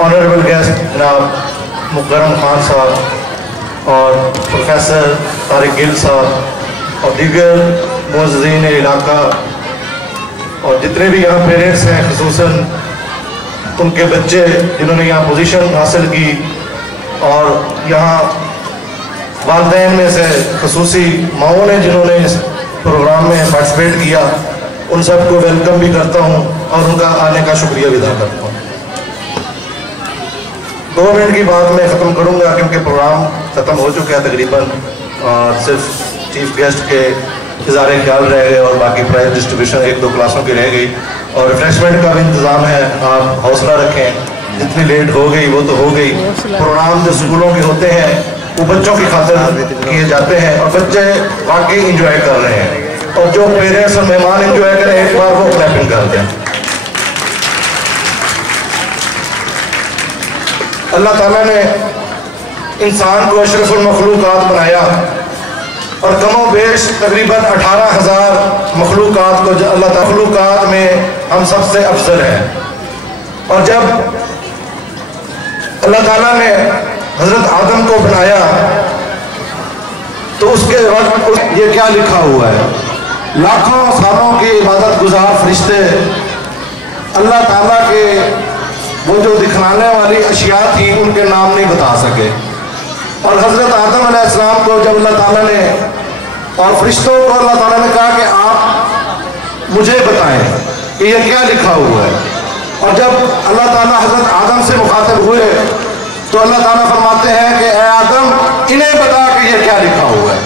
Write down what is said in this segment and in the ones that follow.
Honourable guest जनाब मुकर्रम खान साहब और प्रोफेसर तारिक गिल साहब और दीगर मुअज़्ज़िज़ीन इलाका और जितने भी यहाँ पेरेंट्स हैं, खुसूसन उनके बच्चे जिन्होंने यहाँ पोजीशन हासिल की और यहाँ वालिदैन में से खुसूसी माओं ने जिन्होंने इस प्रोग्राम में पार्टिसिपेट किया, उन सबको वेलकम भी करता हूँ और उनका आने का शुक्रिया भी अदा करता हूँ। 2 मिनट की बात मैं ख़त्म करूँगा क्योंकि प्रोग्राम ख़त्म हो चुका है तकरीबन, और सिर्फ चीफ गेस्ट के इज़हारे ख्याल रह गए और बाकी प्राइज डिस्ट्रीब्यूशन 1-2 क्लासों की रह गई और रिफ्रेशमेंट का भी इंतज़ाम है। आप हौसला रखें, जितनी लेट हो गई वो तो हो गई। प्रोग्राम जो स्कूलों के होते हैं वो बच्चों की खातिर किए जाते हैं और बच्चे वाकई इंजॉय कर रहे हैं, और जो पेरेंट्स और मेहमान इंजॉय करें एक बार वो क्लैपिंग कर दें। अल्लाह ताला ने इंसान को अशरफुल मखलूकात बनाया और कमो बेश तकरीबन 18,000 मखलूकात को अल्लाह ताला मखलूकात में हम सबसे अफजल हैं। और जब अल्लाह ताला ने हजरत आदम को बनाया तो उसके वक्त ये क्या लिखा हुआ है, लाखों सालों की इबादत गुजार फरिश्ते अल्लाह ताला के वो जो दिखलाने वाली अशिया थी उनके नाम नहीं बता सके। और हजरत आदम अलैहिस्सलाम को जब अल्लाह ताला ने और फरिश्तों को अल्लाह ताला ने कहा कि आप मुझे बताएं कि ये क्या लिखा हुआ है, और जब अल्लाह ताला हजरत आदम से मुखातिब हुए तो अल्लाह ताला फरमाते हैं कि ए आदम, इन्हें बता कि ये क्या लिखा हुआ है।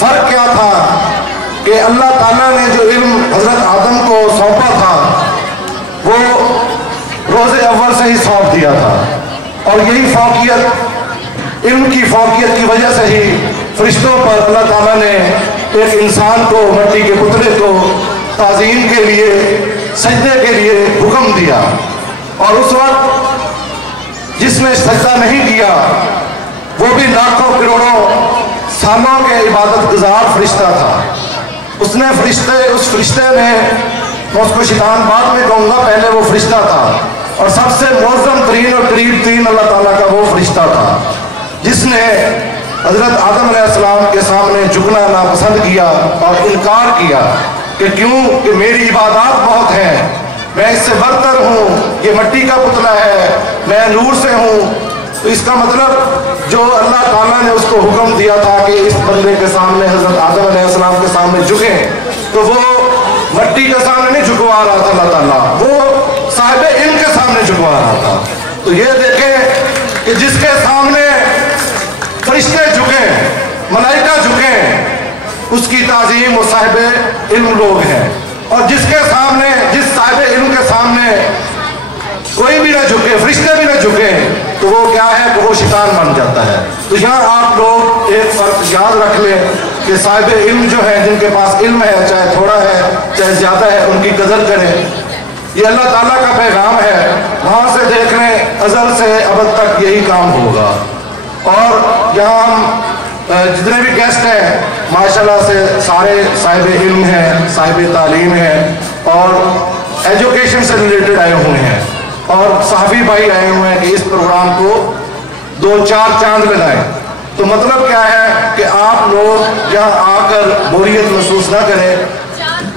फर्क क्या था कि अल्लाह ताला ने जो इल्म हजरत आदम को सौंपा था वो रोज़े अव्वल से ही सौंप दिया था, और यही फौकियत, इल्म की फौकियत की वजह से ही फरिश्तों पर अल्लाह ताला ने एक इंसान को, मिट्टी के पुतले को ताज़ीम के लिए, सजदे के लिए हुक्म दिया। और उस वक्त जिसने सजदा नहीं किया वो भी लाखों करोड़ों सालों के इबादत गुजार फरिश्ता था। उस फरिश्ते ने, मैं उसको शैतान बाद में कहूँगा, पहले वो फरिश्ता था और सबसे मुअज़्ज़म तरीन और करीब तरीन अल्लाह ताला का वो फरिश्ता था जिसने हजरत आदम अलैहिस्सलाम के सामने झुकना नापसंद किया और इनकार किया कि क्यों कि मेरी इबादत बहुत है, मैं इससे बरतर हूँ, ये मिट्टी का पुतला है, मैं नूर से हूँ। तो इसका मतलब जो अल्लाह ताला ने उसको हुक्म दिया था कि इस बंदे के सामने, हजरत आदम अलैहिस्सलाम के सामने झुके, तो वो मिट्टी के सामने नहीं झुकवा रहा था अल्लाह ताला, वो साहिबे इल्म के सामने झुकवा रहा था। तो ये देखें कि जिसके सामने फरिश्ते झुके, मलाइका झुके, उसकी ताज़ीम वो साहिबे इल्म लोग हैं, और जिसके सामने, जिस साहिबे इल्म के सामने कोई भी ना झुके, फरिश्ते भी ना झुके, तो वो क्या है कि वो शैतान बन जाता है। तो यहाँ आप लोग एक फर्क याद रख लें कि साहिबे इल्म जो है, जिनके पास इल्म है, चाहे थोड़ा है चाहे ज़्यादा है, उनकी कदर करें। ये अल्लाह ताला का पैगाम है, वहाँ से देख लें, अज़ल से अबद तक यही काम होगा। और यहाँ हम जितने भी गेस्ट हैं माशाल्लाह से सारे साहिब इल्म हैं, साहिब तालीम हैं और एजुकेशन से रिलेटेड आए हुए हैं, और सहाफ़ी भाई आए हुए हैं कि इस प्रोग्राम को 2-4 चांद लगाएं। तो मतलब क्या है कि आप लोग यहाँ आकर बोरियत महसूस ना करें।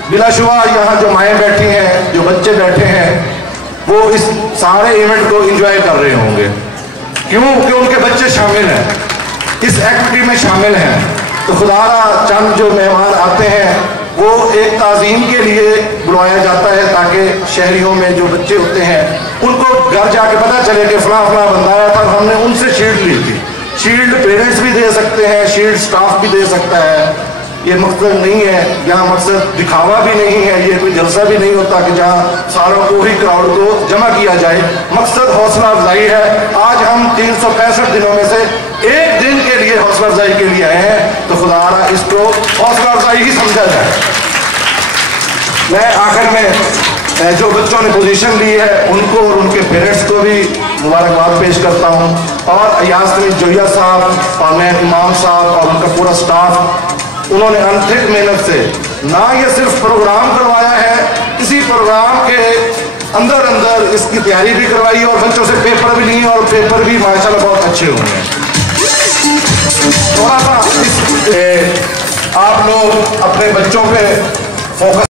बिलाशुबा यहाँ जो माएँ बैठी हैं, जो बच्चे बैठे हैं, वो इस सारे इवेंट को एंजॉय कर रहे होंगे, क्योंकि उनके बच्चे शामिल हैं, इस एक्टिविटी में शामिल हैं। तो खुदारा चंद जो मेहमान आते हैं वो एक ताज़ीम के लिए बुलाया जाता है ताकि शहरियों में जो बच्चे होते हैं उनको घर जाके पता चले कि फला फला बंदा आया था, हमने उनसे शील्ड ली थी। शील्ड पेरेंट्स भी दे सकते हैं, शील्ड स्टाफ भी दे सकता है। ये मकसद नहीं है, यहाँ मकसद दिखावा भी नहीं है, ये कोई जलसा भी नहीं होता कि जहाँ सारों को ही क्राउड को जमा किया जाए। मकसद हौसला अफजाई है। आज हम 365 दिनों में से एक दिन के लिए हौसला अफजाई के लिए आए हैं, तो खुदारा इसको हौसला अफजाई ही समझा जाए। मैं आखिर में जो बच्चों ने पोजीशन ली है उनको और उनके पेरेंट्स को भी मुबारकबाद पेश करता हूँ, और यास्मीन जोया साहब और मैं इमाम साहब और उनका पूरा स्टाफ, उन्होंने अनथिक मेहनत से ना ये सिर्फ प्रोग्राम करवाया है, इसी प्रोग्राम के अंदर अंदर इसकी तैयारी भी करवाई और बच्चों से पेपर भी लिए और पेपर भी माशाल्लाह बहुत अच्छे हुए हैं। थोड़ा सा आप लोग अपने बच्चों पे फोकस